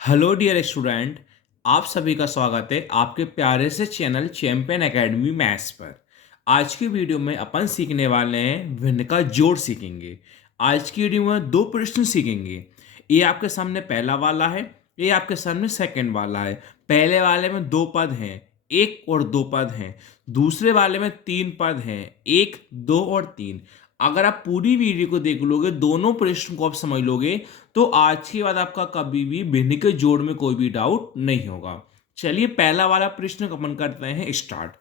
Hello dear student. आप सभी का स्वागत है आपके प्यारे से चैनल चैंपियन एकेडमी मैथ्स पर। आज की वीडियो में अपन सीखने वाले हैं भिन्न का जोड़ सीखेंगे। आज की वीडियो में दो प्रश्न सीखेंगे। ये आपके सामने पहला वाला है, ये आपके सामने सेकंड वाला है। पहले वाले में दो पद हैं, एक और दो पद हैं। दूसरे वाले में तीन पद हैं, एक, दो और तीन। अगर आप पूरी वीडियो को देख लोगे, दोनों प्रश्न को आप समझ लोगे, तो आज के बाद आपका कभी भी भिन्न के जोड़ में कोई भी डाउट नहीं होगा। चलिए पहला वाला प्रश्न अपन करते हैं स्टार्ट।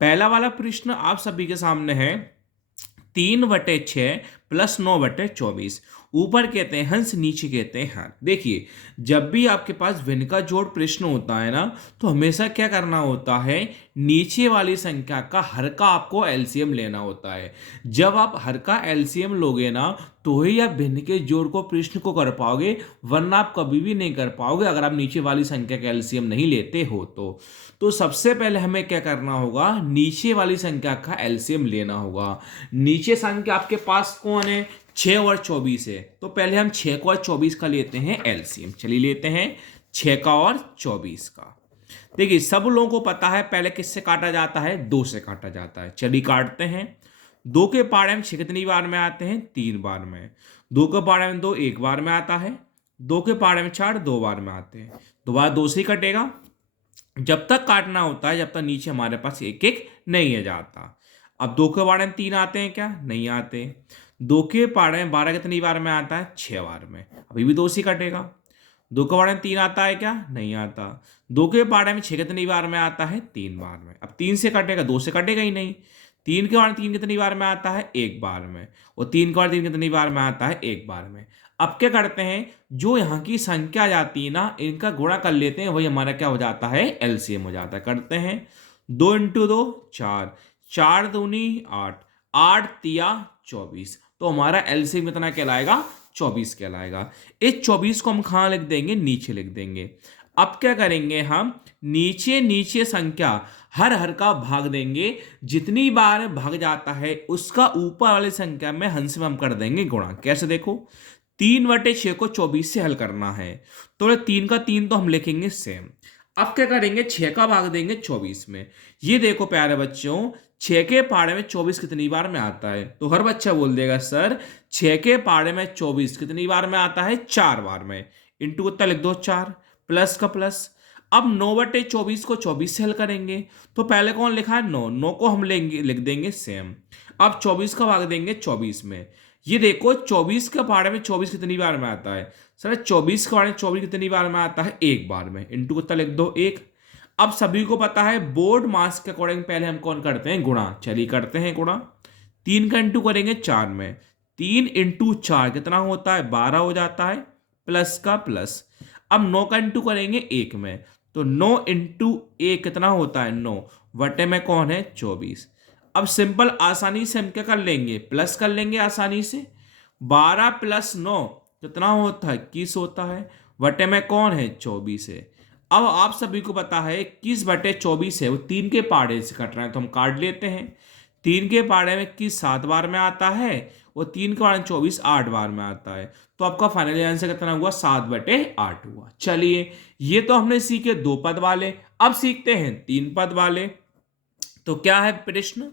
पहला वाला प्रश्न आप सभी के सामने है, 3/6 प्लस 9/24। ऊपर कहते हैं हंस, नीचे कहते हैं हर। देखिए, जब भी आपके पास भिन्न का जोड़ प्रश्न होता है ना, तो हमेशा क्या करना होता है, नीचे वाली संख्या का हर का आपको एलसीएम लेना होता है। जब आप हर का एलसीएम लोगे ना, तो ही आप भिन्न के जोड़ को प्रश्न को कर पाओगे, वरना आप कभी भी नहीं कर पाओगे अगर आप नीचे वाली संख्या का एलसीएम नहीं लेते हो तो सबसे पहले हमें क्या करना होगा, नीचे वाली संख्या का एलसीएम लेना होगा। नीचे संख्या आपके पास कौन है, 6 और 24 है, तो पहले हम 6 का और 24 का लेते हैं एलसीएम। चलिए लेते हैं 6 का और 24 का। देखिए, सब लोगों को पता है पहले किससे काटा जाता है, 2 से काटा जाता है। चलिए काटते हैं। 2 के पारे में 6 कितनी बार में आते हैं, 3 बार में। 2 के पारे में 2 1 बार में आता है। 2 के पारे में 4 2 बार में आते हैं। दोबारा 2 से ही कटेगा। जब तक काटना होता है जब तक नीचे हमारे पास एक एक नहीं है जाता। अब 2 के पारे में 3 आते हैं क्या, नहीं आते। 2 के पारे में 12 कितनी बार में आता है, 6 बार में। अभी भी 2 से ही कटेगा। 2 के पारे में 3 आता है क्या, नहीं आता। 2 के पारे में 6 कितनी बार में आता है, 3 बार में। अब 3 से कटेगा, 2 से कटेगा ही नहीं। 3 के बार 3 कितनी बार में आता है, 1 बार में। और 3 के बार 3 कितनी बार में आता है, 1 बार में। अब क्या करते हैं, जो यहाँ की संख्या जाती है ना, इनका गुणा कर लेते हैं, वही हमारा क्या हो जाता है, एलसीएम हो जाता है। करते हैं, 2 इंटू 2 4, 4 दूनी 8, 8 तिया 24। तो हमारा एलसीएम कितना कहलाएगा, 24 कहलाएगा। इस 24 को हम कहाँ लिख देंगे, नीचे लिख देंगे। अब क्या करेंगे, हम नीचे नीचे संख्या हर हर का भाग देंगे। जितनी बार भाग जाता है उसका ऊपर वाली संख्या में हंस में हम कर देंगे गुणा। कैसे, देखो, 3/6 को 24 से हल करना है, तो 3 का 3 तो हम लिखेंगे सेम। अब क्या करेंगे, 6 का भाग देंगे 24 में। ये देखो प्यारे बच्चों, 6 के पारे में 24 कितनी बार में आता है, तो हर बच्चा बोल देगा सर 6 के पारे में 24 कितनी बार में आता है, 4 बार में। इंटू कितना लिख दो, 4, प्लस का प्लस। अब 9/24 को 24 से हल करेंगे, तो पहले कौन लिखा है, 9, 9 को हम लेंगे, लिख देंगे सेम। अब 24 का भाग देंगे 24 में। ये देखो, 24 के पारे में 24 कितनी बार में आता है, सर 24 के बारे में 24 कितनी बार में आता है, 1 बार में। इंटू कितना लिख दो, 1। अब सभी को पता है बोर्ड मास के अकॉर्डिंग पहले हम कौन करते हैं, गुणा। चलिए करते हैं गुणा। 3 का इंटू करेंगे 4 में। 3 इंटू 4 कितना होता है, 12 हो जाता है, प्लस का प्लस। अब 9 का इंटू करेंगे 1 में, तो 9 इंटू 1 कितना होता है, 9 बटे में कौन है, 24। अब सिंपल आसानी से हम क्या कर लेंगे, प्लस कर लेंगे आसानी से। 12 प्लस 9 कितना होता है, 21 होता है, बटे में कौन है, 24 है। अब आप सभी को पता है 21/24 है, वो 3 के पाड़े से कट रहा है, तो हम काट लेते हैं। 3 के पाड़े में 21 7 बार में आता है, और 3 के पाड़े में 24 8 बार में आता है। तो आपका फाइनल आंसर कितना हुआ, 7/8 हुआ। चलिए, ये तो हमने सीखे 2 पद वाले। अब सीखते हैं 3 पद वाले। तो क्या है प्रश्न,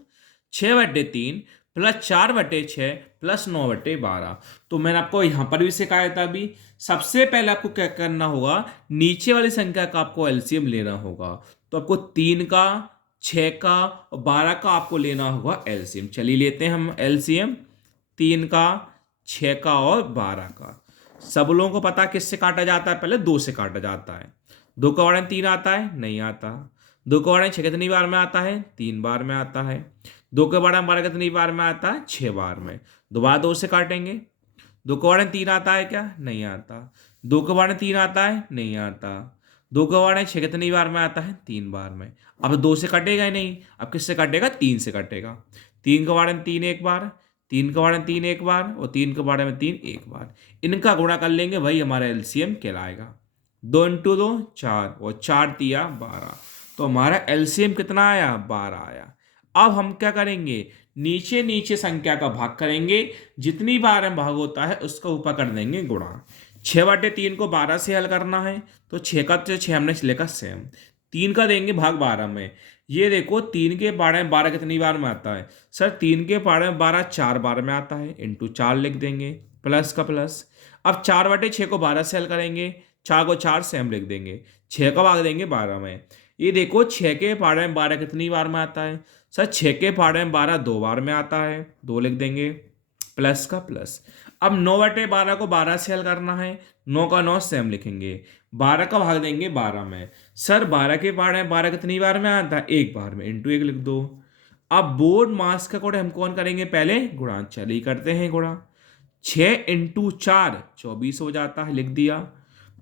6/3 प्लस 4/6 प्लस 9/12। तो मैंने आपको यहां पर भी सिखाया था अभी। सबसे पहले आपको क्या करना होगा, नीचे वाली संख्या का आपको एलसीएम लेना होगा। तो आपको 3 का, 6 का और 12 का आपको लेना होगा एलसीएम। चलिए लेते हैं हम एलसीएम, 3 का, 6 का और 12 का। सब लोगों को पता है किससे काटा जाता है, पहले 2 से काटा जाता है। 2 का वाड़न 3 आता है, नहीं आता। 2 का वाड़न 6 कितनी बार में आता है, 3 बार में आता है। 2 के वाड़न 12 कितनी बार में आता है, 6 बार में। दोबारा 2 से काटेंगे। 2 का वाड़न 3 आता है क्या, नहीं आता। 2 का वाड़न 3 आता है, नहीं आता। 2 का वाड़न 6 कितनी बार में आता है, 3 बार में। अब 2 से कटेगा ही नहीं, अब किससे कटेगा, 3 से कटेगा। 3 का वाड़न 3 एक बार, 3 का वाड़न 3 एक बार, और 3 के बारे में 3 एक बार। इनका गुणा कर लेंगे, वही हमारा एलसीएम कहलाएगा। 2 इंटू 2 4, और 4 तिया 12। तो हमारा एलसीएम कितना आया, 12 आया। अब हम क्या करेंगे, नीचे नीचे संख्या का भाग करेंगे। जितनी बार में भाग होता है उसका ऊपर कर देंगे गुणा। 6/3 को 12 से हल करना है, तो 6 का तो 6 हमने लेकर सेम, 3 का देंगे भाग 12 में। ये देखो 3 के पाड़े में 12 कितनी बार में आता है सर, 3 के पाड़े में 12 4 बार में आता है, इंटू 4 लिख देंगे, प्लस का प्लस। अब 4/6 को 12 से हल करेंगे, 4 को 4 सेम लिख देंगे, 6 का भाग देंगे 12 में। ये देखो 6 के पाड़े में 12 कितनी बार में आता है सर, 6 के पाड़े में 12 2 बार में आता है, 2 लिख देंगे, प्लस का प्लस। अब 9/12 को 12 से हल करना है, 9 का 9 सेम लिखेंगे, 12 का भाग देंगे 12 में। सर 12 के पाड़े में 12 कितनी बार में आता है, एक बार में, इंटू 1 लिख दो। अब बोर्ड मास का कोड हम कौन करेंगे, पहले गुणा, चलिए करते हैं गुणा। 6 इंटू 4 24 हो जाता है, लिख दिया,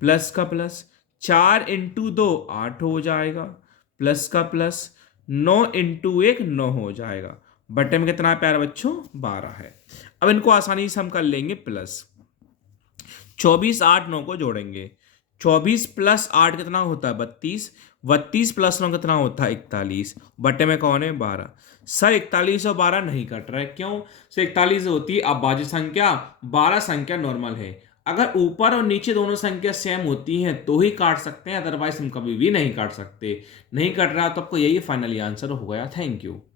प्लस का प्लस। 4 इंटू 2 8 हो जाएगा, प्लस का प्लस। 9 इंटू 1 9 हो जाएगा, बटे में कितना है प्यारे बच्चों, 12 है। अब इनको आसानी से हम कर लेंगे प्लस। 24 8 9 को जोड़ेंगे, 24 प्लस 8 कितना होता है 32, 32 प्लस 9 कितना होता है 41, बटे में कौन है 12। सर 41 और 12 नहीं कट रहा है, क्यों सर, 41 होती है अभाज्य संख्या, 12 संख्या नॉर्मल है। अगर ऊपर और नीचे दोनों संख्या सेम होती हैं तो ही काट सकते हैं, अदरवाइज हम कभी भी नहीं काट सकते। नहीं कट रहा तो आपको यही फाइनली आंसर हो गया। Thank you.